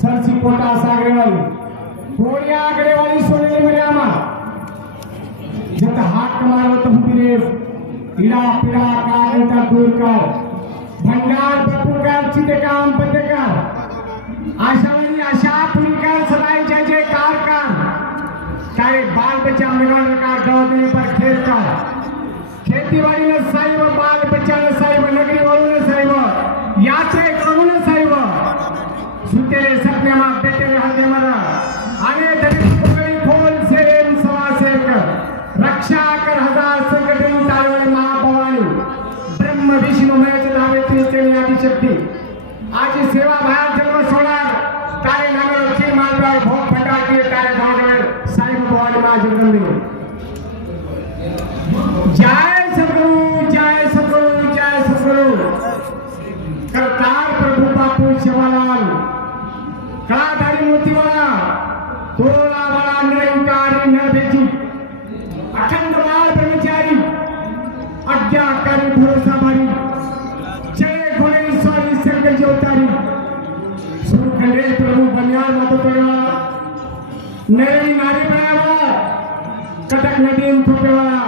Cersei पोटा सागरे वाली कोड़िया आगरे वाली सोने मरियामा जब हाथ कमारो तो फिरे इड़ा पिड़ा कागंता दूर कर भंडार बपुर कर चिते काम बंद कर आशावानी आशा पूरी कर सदाई जय जयकार कर चाहे बाल बच्चा मिलन का गाँव देने पर खेत का खेती बाड़ी में सही व बाल बच्चा ने सही व नगरी वालों ने सही व यात्रे कौन ने सही व सुतेरे सपने मां बेटे ने हल्दे मरा आने दरिद्र पकड़ी खोल से सवा से कर रक्षा कर हजार संकट तारे वाली मां भवानी ब्रह्म विष्णु महेश दावे त्रिचेणी आदि शक्ति आज सेवा भाव जन्म सोना तारे नगर की मालवा भोग भंडार के तारे गांव में साईं भवानी मां जगदम्बे जय सतगुरु जय सतगुरु जय सतगुरु करतार प्रभु बापू शिवालाल कलाधारी मूर्ति वाला तोला वाला निरंकारी निर्भेदी अखंड वाल ब्रह्मचारी आज्ञाकारी भरोसा मारी जय गुणेश्वरी शंकर ज्योतारी सुखंडे प्रभु बनियाल मत तोड़वा नई नारी बनावा कटक नदी थोपे वाला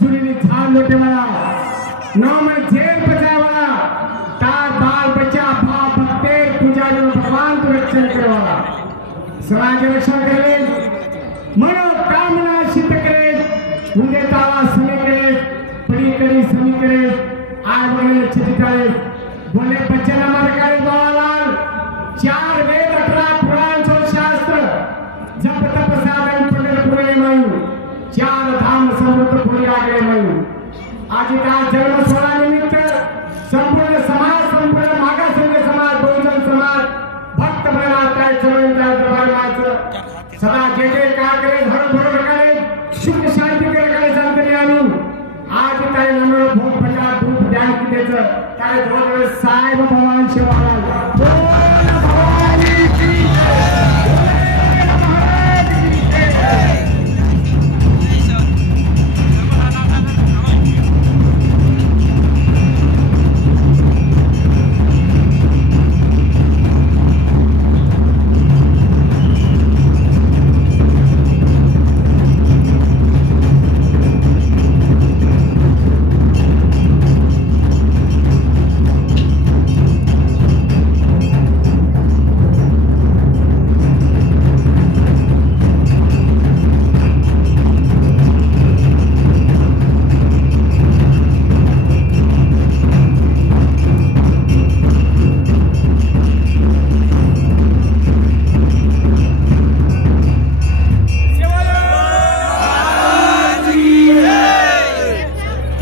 जुली झाल लोटे वाला नौ में जेल बचाए वाला तार बाल बच्चा भाव भक्तेर पुजारी भगवान को रक्षण करवाला समाज रक्षण करे मनोकामना सिद्ध करे उनके ताला सुने करे बड़ी कड़ी समी करे आज बने छिटी करे बोले बच्चे नंबर करे बालाल 4 वेद 18 पुराण 100 शास्त्र जप तप साधन पढ़े पूरे मायू 4 धाम सर्वत्र पूरी आगे मायू आज का जन्म सोहळा निमित्त संपूर्ण समाज संपूर्ण मागास समाज बहुजन समाज भक्त बनाता है सदा जय जयकार करे धर्म भरोसा करे सुख शांति करे संतनी आणून आज काय नमो भोग भंडार धूप ध्यान की त्याचं काय साहेब भगवान शिवालाल